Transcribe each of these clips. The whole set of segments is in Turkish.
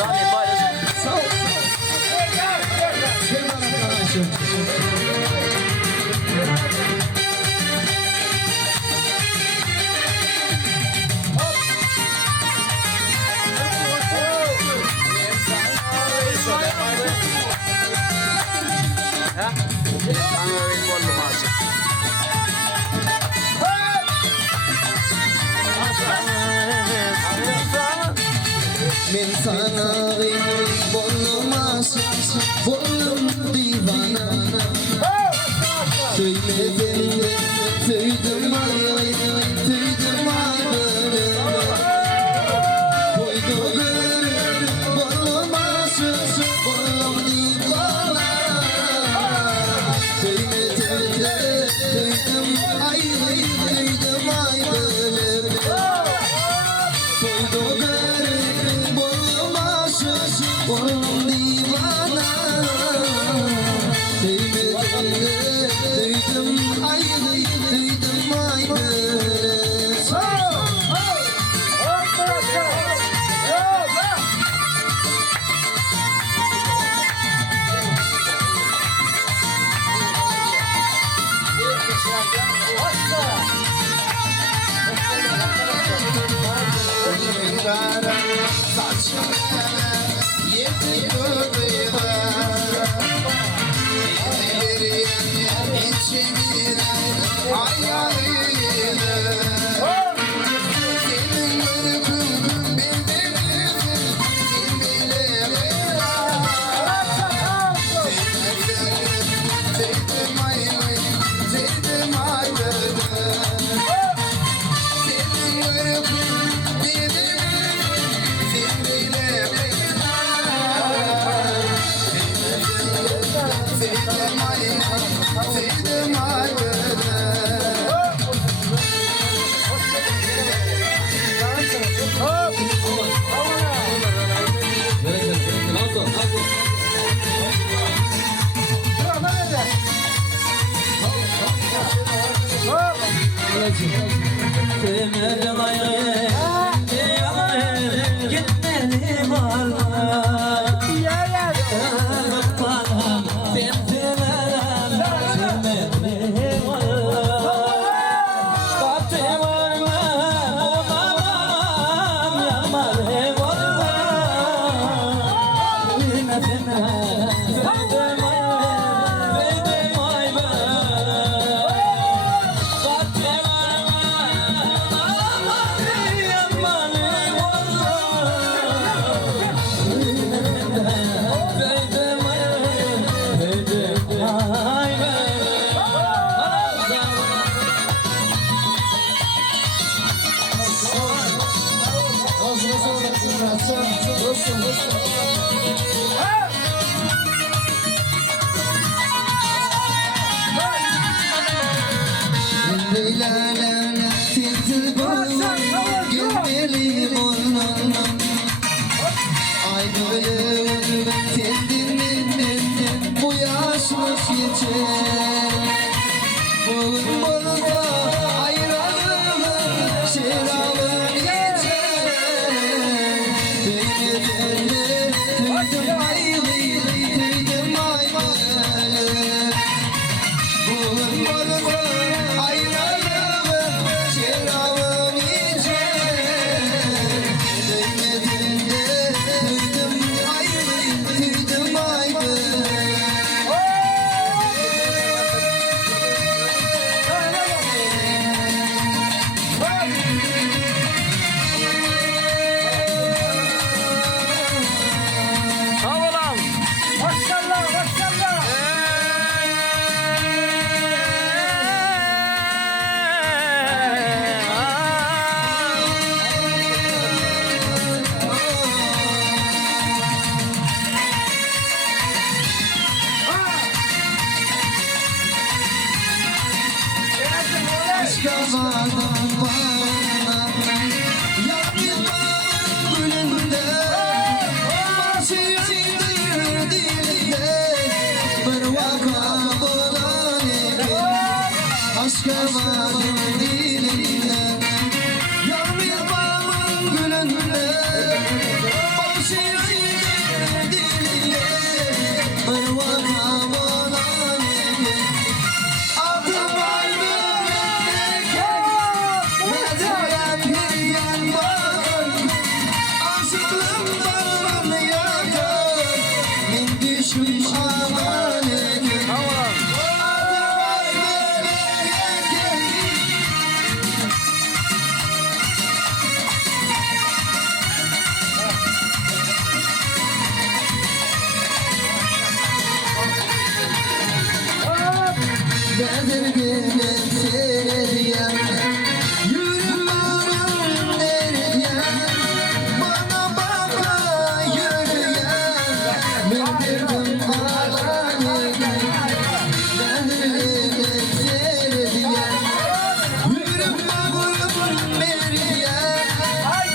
Zahmet paylaşın. Sağ ol. Sevmem arkadaşım. من صناغي بول ماس بولم ديوانا Söyledim, söyledim ay, söyledim ay böyle. Koydu gönül, bolmasın, bolum divana. Söyledim, söyledim ay, söyledim ay böyle. Koydu gönül, bolmasın, bolum divana. Duydum ay duydum ay böyle. Sevmedim ayrı, gitmedim arma. Bana temsilen sevmedim arma. Baktım arma, olmam, yanmadım arma. Bilmesine sevdim ayrı, sevdim ayrı. Leyla tintil boynum gülmeli boynum Ay gülüm tendinin bu yaşmış geçer Bugün bolda ayranın şerabın geçer Beni dönme tüydüm ay tüydüm ay böyle Bugün bolda Aşka varım dilinde Yar bir bağımın gülünde Başı bir vaka olan ekin adım ayrılırken Nedirem bir yan bakın aşıklım bağını yakar min düşüm aman ekin adım ayrılırken Bedirgin seyrediyen yürümanın eriyen bana baka yürüyen bildirdim alanı Bedirgin seyrediyen yürümanın eriyen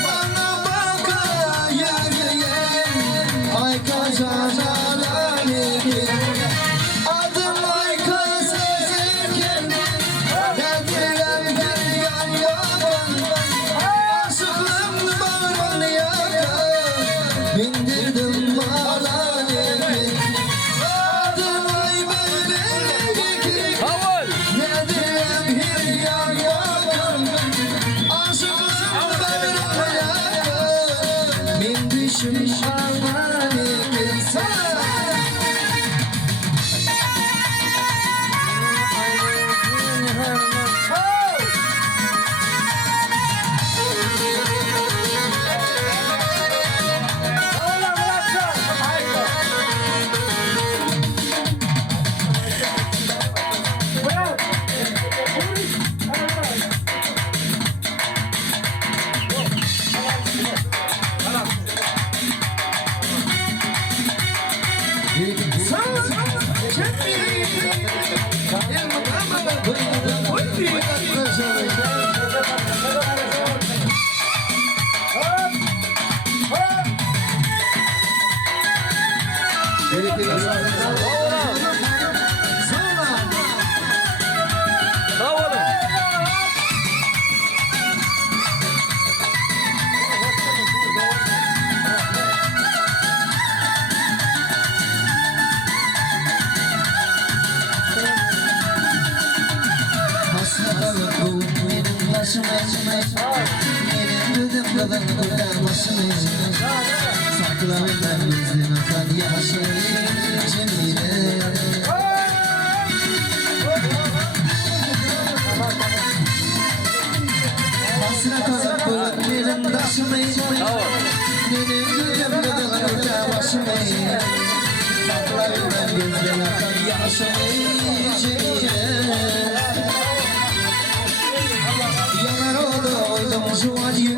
bana baka yürüyen ay kazanan adım ay kazanırken Nedirem bir yan yakan aşıklım bağını yakar bindirdim alan ekin adım ay benim Nedirem bir yan yakan aşıklım bağını yakar min düşüm aman ekin sana Benim dedim kadar başımı saklarım ben bizden akan yaşım Cemile Hasret alıp bölünmeyelim taşımı Benim dedim kadar başımı saklarım ben bizden akan yaşım Cemile Yanar oldu oydum şu acı